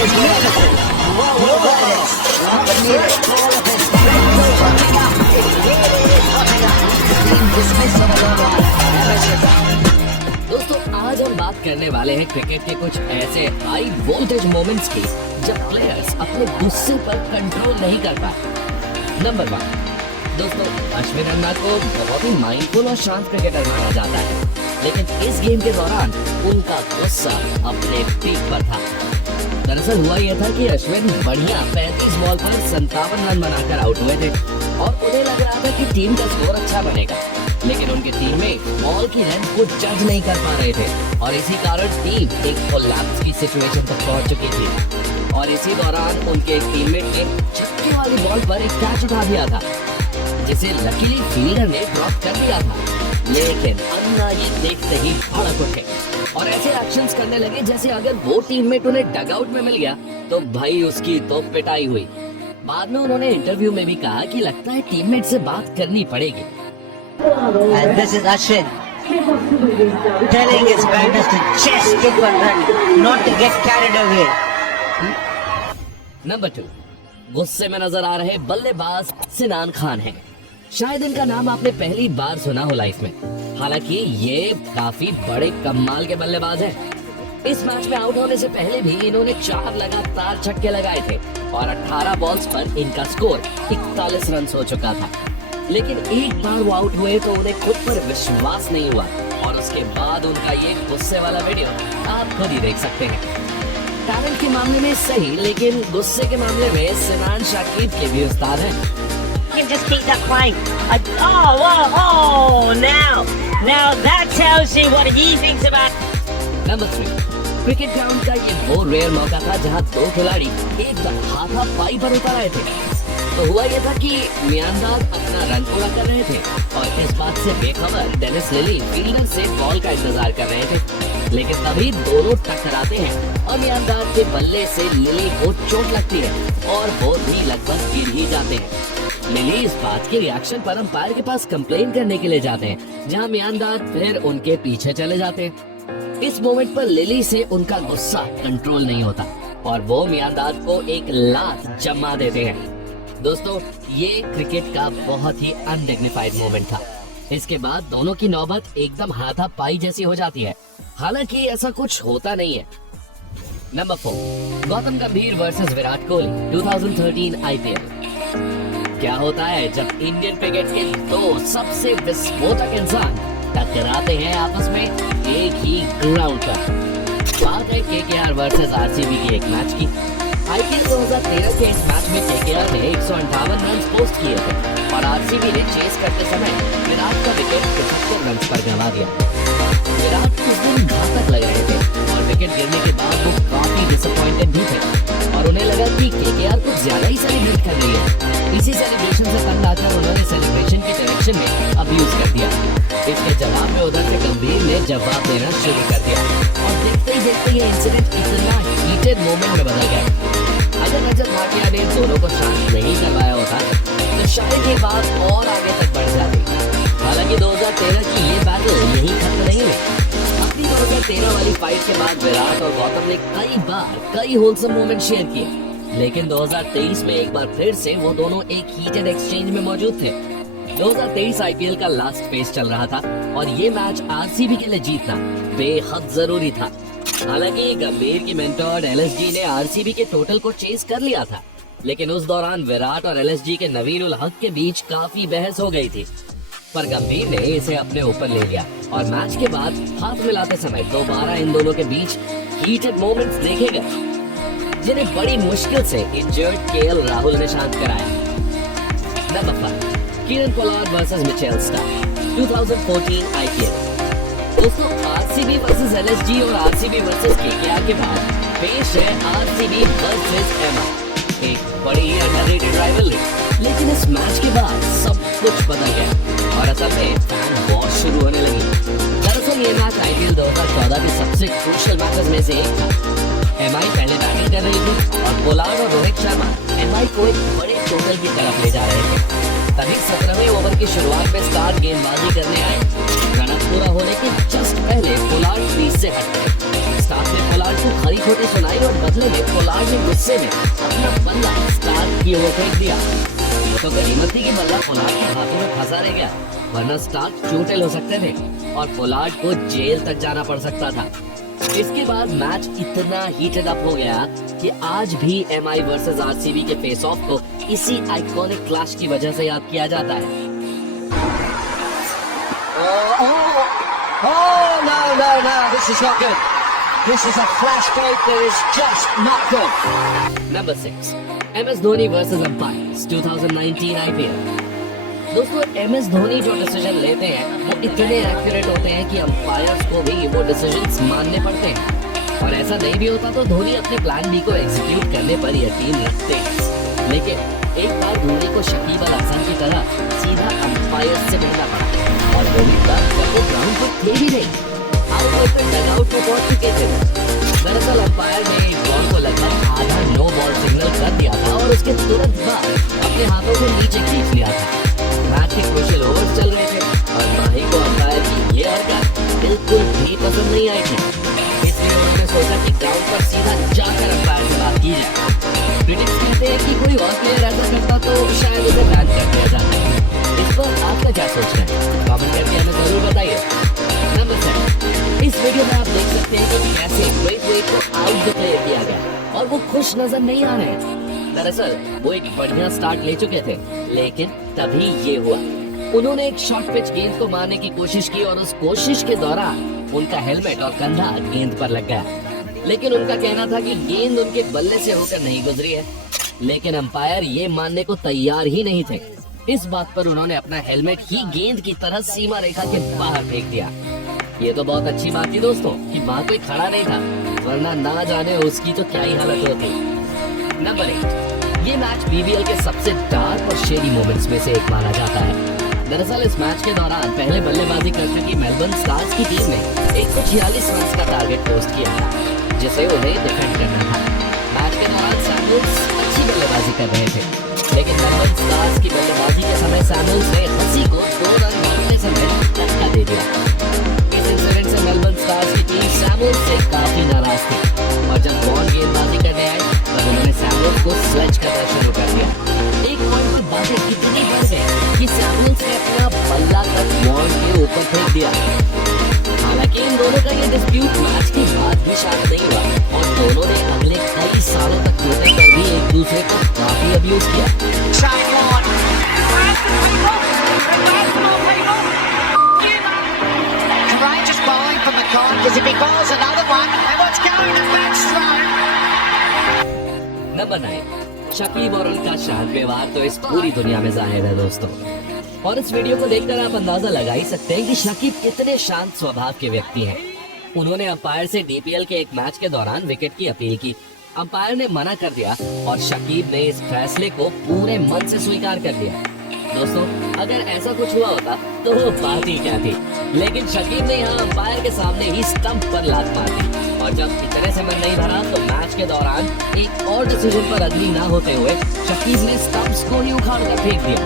is magnificent. Whoa, that is. Nearly all of his critical hotting up. It really is hotting up. Being dismissed on a low line. दोस्तों आज हम बात करने वाले हैं cricket के कुछ ऐसे हाई वोल्टेज मोमेंट्स की जब प्लेयर्स अपने गुस्से पर कंट्रोल नहीं कर पाते। नंबर 1 दोस्तों, अश्विन रन्ना को बहुत ही माइंडफुल और शांत क्रिकेटर माना जाता है, लेकिन इस गेम के दौरान उनका गुस्सा अपने पीक पर था। दरअसल हुआ यह था कि अश्विन बढ़िया 35 बॉल पर 57 रन बनाकर आउट हुए थे और उन्हें लग रहा था कि टीम का स्कोर अच्छा बनेगा, लेकिन उनके टीममेट बॉल की लेंथ को जज नहीं कर पा रहे थे और इसी कारण टीम एक कोलैप्स की सिचुएशन तक पहुंच चुकी थी। और इसी दौरान उनके टीममेट ने छक्के वाली बॉल पर एक कैच उठा दिया था, जिसे लकीली फील्डर ने ड्रॉप कर दिया था, लेकिन अन्ना ये देखते ही भड़क उठे और ऐसे एक्शंस करने लगे जैसे अगर वो टीममेट उन्हें डगआउट में मिल गया तो भाई उसकी तो पिटाई हुई। बाद में उन्होंने इंटरव्यू में भी कहा कि लगता है टीममेट से बात करनी पड़ेगी। And this is Ashwin telling his batters to just keep on running, not to get carried away. Number 2 गुस्से में नजर आ रहे बल्लेबाज सिनान खान हैं। शायद इनका नाम आपने पहली बार सुना हो लाइफ में, हालांकि ये काफी बड़े कमाल के बल्लेबाज हैं। इस मैच में आउट होने से पहले भी इन्होंने 4 लगातार छक्के लगाए थे और 18 बॉल्स पर इनका स्कोर 41 रन हो चुका था। लेकिन एक बार वो आउट हुए तो उन्हें खुद पर विश्वास नहीं हुआ और उसके बाद उनका ये गुस्से वाला वीडियो आप खुद ही देख सकते हैं। टैलेंट के मामले में सही, लेकिन गुस्से के मामले में सिनान शाकिब के भी उस्ताद हैं। Just keep that playing. Now that tells you what he thinks about. Number 3 cricket ground का ये वो रेयर मौका था जहां 2 खिलाड़ी एकदम हाथापाई पर उतर आए थे। तो हुआ यह था कि म्यांदाद अपना रन पूरा कर रहे थे और इस बात से बेखबर डेनिस लिली फील्डर से बॉल का इंतजार कर रहे थे, लेकिन तभी दोनों टकराते हैं और म्यांदाद के बल्ले से लिली को चोट लगती है और वो भी लगभग गिर ही जाते हैं। लिली इस बात के रिएक्शन पर अंपायर के पास कंप्लेन करने के लिए जाते हैं, जहां म्यांदाद फिर उनके पीछे चले जाते हैं। इस मोमेंट पर लिली से उनका गुस्सा कंट्रोल नहीं होता और वो म्यांदाद को एक लात जमा देते हैं। दोस्तों ये क्रिकेट का बहुत ही अनडिग्निफाइड मोमेंट था। इसके बाद दोनों की नौबत एकदम हाथापाई जैसी हो जाती है, हालांकि ऐसा कुछ होता नहीं है। नंबर 4 गौतम गंभीर वर्सेस विराट कोहली 2013 आईपीएल। क्या होता है जब इंडियन क्रिकेट के 2 सबसे विस्फोटक इंसान टकराते हैं आपस में एक ही ग्राउंड पर। बात है केकेआर वर्सेस आरसीबी की एक मैच की। आईपीएल 2013 के इस मैच में केकेआर ने 158 रन पोस्ट किए थे और आरसीबी ने चेस करते समय विराट का विकेट 75 रन पर गंवा दिया। विराट उस दिन घातक लग रहे थे और विकेट गिरने के बाद वो काफी डिसअपॉइंटेड भी थे और उन्हें लगा कि केकेआर कुछ ज्यादा ही सेलिब्रेट कर रही है। इसी सेलिब्रेशन से तंग आकर उन्होंने सेलिब्रेशन की डायरेक्शन में अब्यूज कर दिया। इसके जवाब में उधर से गंभीर ने जवाब देना शुरू कर दिया और देखते ही ये इंसिडेंट इतना हीटेड मोमेंट में बदल गया। अगर रजत भाटिया ने दोनों को शांत नहीं करवाया होता तो शायद ये बात और आगे तक बढ़ जाती। हालांकि 2013 की ये बैटल यही खत्म नहीं हुई। अपनी 2013 वाली फाइट के बाद विराट और गौतम ने कई होलसम मोमेंट शेयर किए, लेकिन 2023 में एक बार फिर से वो दोनों एक हीटेड एक्सचेंज में मौजूद थे। 2023 आईपीएल का लास्ट फेज चल रहा था और ये मैच आरसीबी के लिए जीतना बेहद जरूरी था। हालांकि गंभीर की मेंटोर एलएसजी ने आरसीबी के टोटल को चेस कर लिया था, लेकिन उस दौरान विराट और एलएसजी के नवीन उल हक के बीच काफी बहस हो गई थी, पर गंभीर ने इसे अपने ऊपर ले लिया और मैच के बाद हाथ मिलाते समय दोबारा इन दोनों के बीच हीटेड मोमेंट्स देखे गए, जिन्हें बड़ी मुश्किल से इंजर्ड केएल राहुल ने शांत कराया। Number 5 Kieron Pollard versus Mitchell Starc 2014 IPL. दोस्तों आरसीबी वर्सेस एलएसजी और आरसीबी वर्सेस केकेआर के बाद पेश है आरसीबी वर्सेस एमआई, एक बड़ी ही अंडररेटेड राइवलरी। लेकिन इस मैच के बाद सब कुछ बदल गया और असल में फैन वॉर शुरू होने लगी। दरअसल ये मैच आईपीएल 2014 के सबसे क्रूशियल मैचेस में से एक था। एमआई पहले बैटिंग कर रही थी और पोलार्ड और रोहित शर्मा एमआई को एक बड़े टोटल की तरफ ले जा रहे थे। तभी 17वें ओवर की शुरुआत में स्टार्ट गेंदबाजी करने आए। रन पूरा होने के जस्ट पहले पोलार्ड क्रीज से हट गए। स्टार्ट में पोलार्ड को खरी खोटी सुनाई और बदले में पोलार्ड ने गुस्से में अपना बल्ला स्टार्क की ओर फेंक दिया। वो तो गनीमत थी कि बल्ला पोलार्ड के हाथों में फंसा रह गया, वरना स्टार्क चोटिल हो सकते थे और पोलार्ड को जेल तक जाना पड़ सकता था। इसके बाद मैच इतना हीटेड अप हो गया कि आज भी MI वर्सेस RCB के फेस ऑफ को इसी आइकॉनिक क्लैश की वजह से याद किया जाता है। Oh, no, this is not good. This is a flashback that is just not good. Number 6, MS Dhoni versus umpires 2019 IPL। दोस्तों, MS धोनी जो डिसीजन लेते हैं वो इतने एक्यूरेट होते हैं कि अंपायर्स को भी वो डिसीजंस मानने पड़ते हैं। और ऐसा नहीं भी होता तो धोनी अपने प्लान बी को एग्जीक्यूट करने पर यकीन रखते हैं। लेकिन एक बार धोनी को शकीब अल हसन की तरह सीधा अंपायर्स से मिलना पड़ा और धोनी तब जब वो ग्राउंड पर थे भी नहीं, आउटवर्ड पे डगआउट में पहुंच चुके थे। दरअसल अंपायर ने एक बॉल को लगभग आधा नो बॉल सिग्नल कर दिया था और उसके तुरंत बाद अपने हाथों को नीचे खींच लिया था। मैच के क्रूशियल ओवर्स चल रहे थे और माही को अंपायर की ये हरकत बिल्कुल भी पसंद नहीं आई थी। इसलिए उन्होंने सोचा कि ग्राउंड पर सीधा जाकर अंपायर से बात की जाए। क्रिटिक्स कहते हैं कि कोई और प्लेयर ऐसा करता तो शायद उसे बैन कर दिया जाता। इस पर आपका क्या सोचना है? कमेंट करके हमें जरूर बताइए। नंबर 7, इस वीडियो में आप देख सकते हैं कि कैसे ब्रेथवेट को आउट डिक्लेयर किया गया और वो खुश नजर नहीं आ रहे हैं। दरअसल वो एक बढ़िया स्टार्ट ले चुके थे, लेकिन तभी ये हुआ। उन्होंने एक शॉर्ट पिच गेंद को मारने की कोशिश की और उस कोशिश के दौरान उनका हेलमेट और कंधा गेंद पर लग गया। लेकिन उनका कहना था कि गेंद उनके बल्ले से होकर नहीं गुजरी है, लेकिन अंपायर ये मानने को तैयार ही नहीं थे। इस बात पर उन्होंने अपना हेलमेट ही गेंद की तरह सीमा रेखा के बाहर फेंक दिया। ये तो बहुत अच्छी बात थी दोस्तों कि वहाँ कोई खड़ा नहीं था, वरना ना जाने उसकी तो क्या ही हालत होती। नंबर 8, ये मैच BBL के सबसे डार्क और शेडी मोमेंट्स में से एक माना जाता है। दरअसल इस मैच के दौरान पहले बल्लेबाजी कर चुकी मेलबर्न स्टार्स की टीम ने 146 रन का टारगेट पोस्ट किया था, जिसे उन्हें डिफेंड करना था। मैच के दौरान सैमुअल्स अच्छी बल्लेबाजी कर रहे थे, लेकिन मेलबर्न स्टार्स की बल्लेबाजी के समय सैमुअल्स ने हसी को 2 रन मारने समय धक्का दे दिया। इस इंसिडेंट से मेलबर्न स्टार्स की टीम सैमुअल्स से काफी नाराज थी और जब बॉल गेंदबाजी करने आए तब उन्होंने सैमुअल्स को स्लेज करना शुरू कर दिया। एक पॉइंट पर बातें इतनी बढ़ गई कि सैमुअल्स ने अपना बल्ला तक बॉल के ऊपर फेंक दिया। हालांकि इन दोनों का ये डिस्प्यूट मैच के बाद भी शांत नहीं हुआ और दोनों ने अगले कई सालों तक टूटे कर भी एक दूसरे को काफी अब्यूज किया। Courageous bowling from McCann because if he bowls another one, and what's going to match throw? Number 9, Shakib और उनका शांत व्यवहार तो इस पूरी दुनिया में जाहिर है दोस्तों। और इस वीडियो को देखकर आप अंदाजा लगा ही सकते हैं कि शकीब कितने शांत स्वभाव के व्यक्ति हैं। उन्होंने अंपायर से DPL के एक मैच के दौरान विकेट की अपील की। अंपायर ने मना कर दिया और शकीब ने इस फैसले को पूरे मन से स्वीकार कर लिया। दोस्तों, अगर ऐसा कुछ हुआ होता तो वो बात ही क्या थी, लेकिन शकीब ने यहाँ अंपायर के सामने ही स्टंप पर लात मार दी और जब इतने से मन नहीं भरा तो मैच के दौरान एक और डिसीजन पर अग्री ना होते हुए शकीब ने स्टंप्स को ही उखाड़ कर फेंक दिया।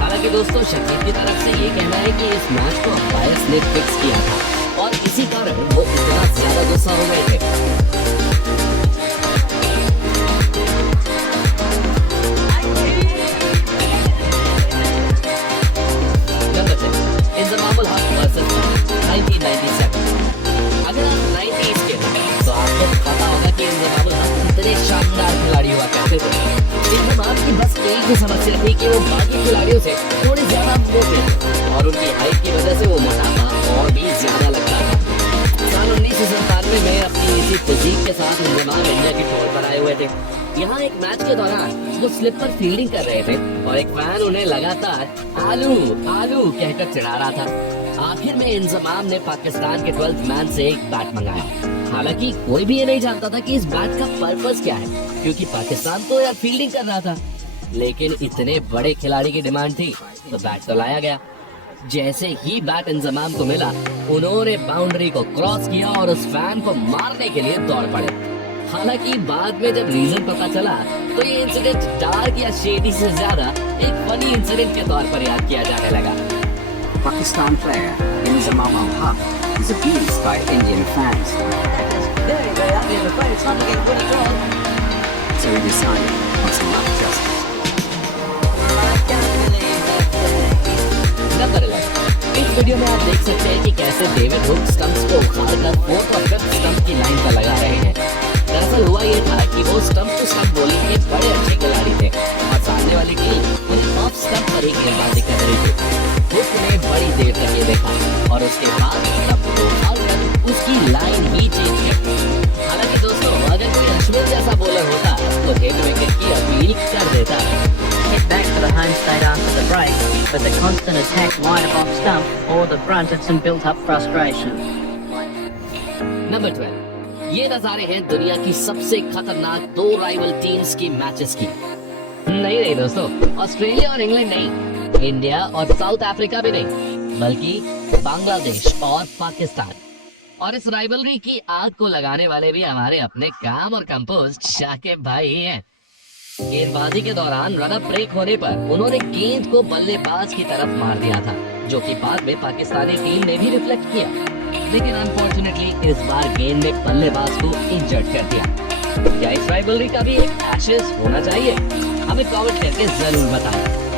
हालांकि दोस्तों, शकीब की तरफ से ये कहना है कि इस मैच को अंपायर्स ने फिक्स किया था और इसी कारण वो इतना ज्यादा गुस्सा हो गए थे। Number 10, Inzamam ul Haq versus 1997। अगर आप 90s के हैं तो आपको पता होगा कि इंजमाम उल हक कितने शानदार खिलाड़ी हुआ करते थे। इंजमाम की बस एक ही समस्या थी कि वो बाकी खिलाड़ियों से थोड़े ज्यादा मोटे और उनकी हाइट की वजह से वो मोटापा और भी ज्यादा लगता था। साल 1997 में अपनी इसी फिजीक के साथ इंजमाम इंडिया की टूर पर आए हुए थे। यहाँ एक मैच के दौरान वो स्लिप पर फील्डिंग कर रहे थे और एक फैन उन्हें लगातार आलू आलू कहकर चिढ़ा रहा था। आखिर में इंजमाम ने पाकिस्तान के 12th मैन से एक बैट मंगाया। हालांकि कोई भी ये नहीं जानता था कि इस बैट का पर्पस क्या है, क्योंकि पाकिस्तान तो यार फील्डिंग कर रहा था। लेकिन इतने बड़े खिलाड़ी की डिमांड थी तो बैट तो लाया गया। जैसे ही बैट इंजमाम को मिला, उन्होंने बाउंड्री को क्रॉस किया और उस फैन को मारने के लिए दौड़ पड़े। हालांकि बाद में जब रीजन पता चला तो ये इंसिडेंट डार्क या शेडी से ज्यादा एक फनी इंसिडेंट के तौर पर याद किया जाने लगा। Pakistan player Inzamam ul Haq is abused by Indian fans. Very, very ugly afraid it's not looking good at all. So he decided on some luck justice. I can't believe that number 11। इस video में आप देख सकते हैं कि कैसे David hook stumps को उखाड़ कर फोर्थ और फिफ्थ स्टंप की लाइन पर लगा रहे हैं। दरअसल हुआ ये था कि वो स्टंप टू स्टंप बॉलिंग के बड़े अच्छे खिलाड़ी थे और सामने वाली टीम उन्हें ऑफ स्टंप पर ही गेंदबाजी कर रही थी। हुक ने बड़ी देर तक ये देखा और उसके बाद स्टंप को उखाड़कर उसकी लाइन ही चेंज कर दी। हालांकि दोस्तों, अगर कोई अश्विन जैसा बॉलर होता तो हिट विकेट की अपील कर देता। Hit back for the home state after the break, but the constant attack wide of off stump or the grunted some built-up frustration. Number 12। ये नजारे हैं दुनिया की सबसे खतरनाक दो राइवल टीम्स की मैचेस की। नहीं दोस्तों, ऑस्ट्रेलिया और इंग्लैंड नहीं, इंडिया और साउथ अफ्रीका भी नहीं, बल्कि बांग्लादेश और पाकिस्तान। और इस राइवलरी की आग को लगाने वाले भी हमारे अपने काम और कंपोस्ट शाकिब भाई ही हैं। गेंदबाजी के दौरान रनअप ब्रेक होने पर उन्होंने गेंद को बल्लेबाज की तरफ मार दिया था, जो कि बाद में पाकिस्तानी टीम ने भी रिफ्लेक्ट किया, लेकिन अनफॉर्चुनेटली इस बार गेंद ने बल्लेबाज को इंजर्ड कर दिया। क्या इस राइवलरी का भी एक एशेस होना चाहिए? हमें कमेंट करके जरूर बताएं।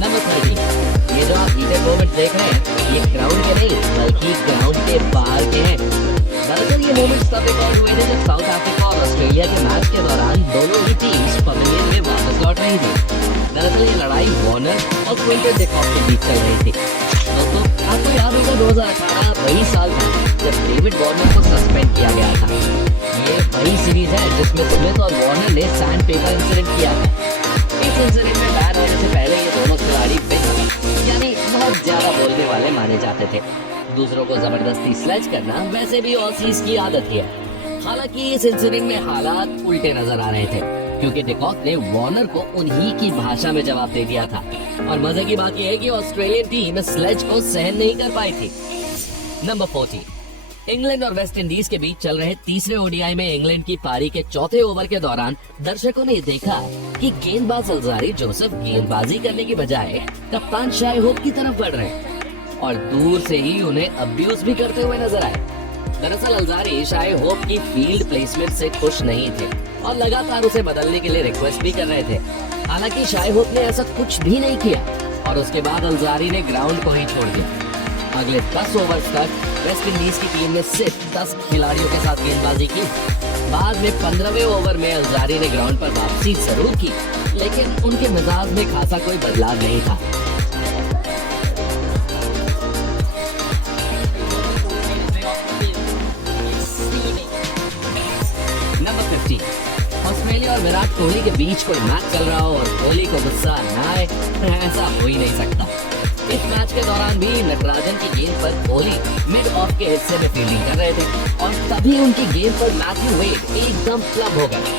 नंबर 13। ये जो आप हीटेड मोमेंट देख रहे हैं, ये ग्राउंड के नहीं बल्कि ग्राउंड के बाहर के हैं। दरअसल ये मोमेंट्स तब रिकॉर्ड हुए थे जब साउथ अफ्रीका और ऑस्ट्रेलिया के मैच के दौरान दोनों ही टीम्स पवेलियन में वापस लौट रही थी। दरअसल ये लड़ाई वार्नर और क्विंटन डे कॉक के बीच चल रही थी। दोस्तों, आपको याद होगा 2018 वही साल था जब डेविड वार्नर को सस्पेंड किया गया था। ये वही सीरीज है जिसमें स्मिथ और वार्नर ने सैंड पेपर इंसिडेंट किया था। इस इंसिडेंट में बैन होने से पहले ये दोनों खिलाड़ी यानी बहुत ज्यादा बोलने वाले माने जाते थे। दूसरों को जबरदस्ती स्लेज करना वैसे भी ऑसीज की आदत ही है। हालांकि इस इंसिडेंट में हालात उल्टे नजर आ रहे थे, क्योंकि डिकॉक ने वार्नर को उन्हीं की भाषा में जवाब दे दिया था। और मजे की बात यह है कि ऑस्ट्रेलियन टीम स्लेज को सहन नहीं कर पाई थी। नंबर 14। इंग्लैंड और वेस्ट इंडीज के बीच चल रहे तीसरे ओडीआई में इंग्लैंड की पारी के चौथे ओवर के दौरान दर्शकों ने देखा कि गेंदबाज अल्जारी जोसेफ गेंदबाजी करने की बजाय कप्तान शाई होप की तरफ बढ़ रहे हैं और दूर से ही उन्हें अब्यूज भी करते हुए नजर आए। दरअसल अल्जारी शाई होप की फील्ड प्लेसमेंट से खुश नहीं थे और लगातार उसे बदलने के लिए रिक्वेस्ट भी कर रहे थे। हालांकि शाई होप ने ऐसा कुछ भी नहीं किया और उसके बाद अल्जारी ने ग्राउंड को ही छोड़ दिया। अगले 10 ओवर तक वेस्ट इंडीज की टीम ने सिर्फ 10 खिलाड़ियों के साथ गेंदबाजी की। बाद में 15वें ओवर में अल्जारी ने ग्राउंड पर वापसी जरूर की, लेकिन उनके मिजाज में खासा कोई बदलाव नहीं था। नंबर 15। ऑस्ट्रेलिया और विराट कोहली के बीच कोई मैच चल रहा हो और कोहली को गुस्सा न आए, ऐसा हो ही नहीं सकता। इस मैच के दौरान भी नटराजन की गेंद पर कोहली मिड ऑफ के हिस्से में फील्डिंग कर रहे थे और तभी उनकी गेंद पर मैथ्यू वेड एकदम क्लब हो गए।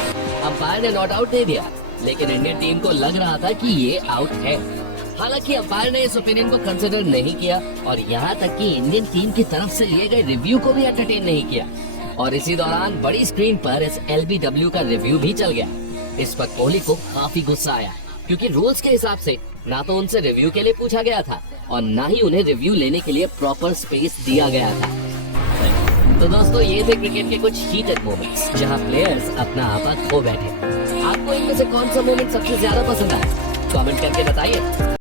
अंपायर ने नॉट आउट दे दिया, लेकिन इंडियन टीम को लग रहा था कि ये आउट है। हालांकि अंपायर ने इस ओपिनियन को कंसिडर नहीं किया और यहाँ तक कि इंडियन टीम की तरफ से लिए गए रिव्यू को भी एंटरटेन नहीं किया। और इसी दौरान बड़ी स्क्रीन पर इस LBW का रिव्यू भी चल गया। इस पर कोहली को काफी गुस्सा आया, क्योंकि रूल्स के हिसाब से ना तो उनसे रिव्यू के लिए पूछा गया था और ना ही उन्हें रिव्यू लेने के लिए प्रॉपर स्पेस दिया गया था। तो दोस्तों, ये थे क्रिकेट के कुछ हीटेड मोमेंट्स जहां प्लेयर्स अपना आपा खो बैठे। आपको इनमें से कौन सा मोमेंट सबसे ज्यादा पसंद आया? कमेंट करके बताइए।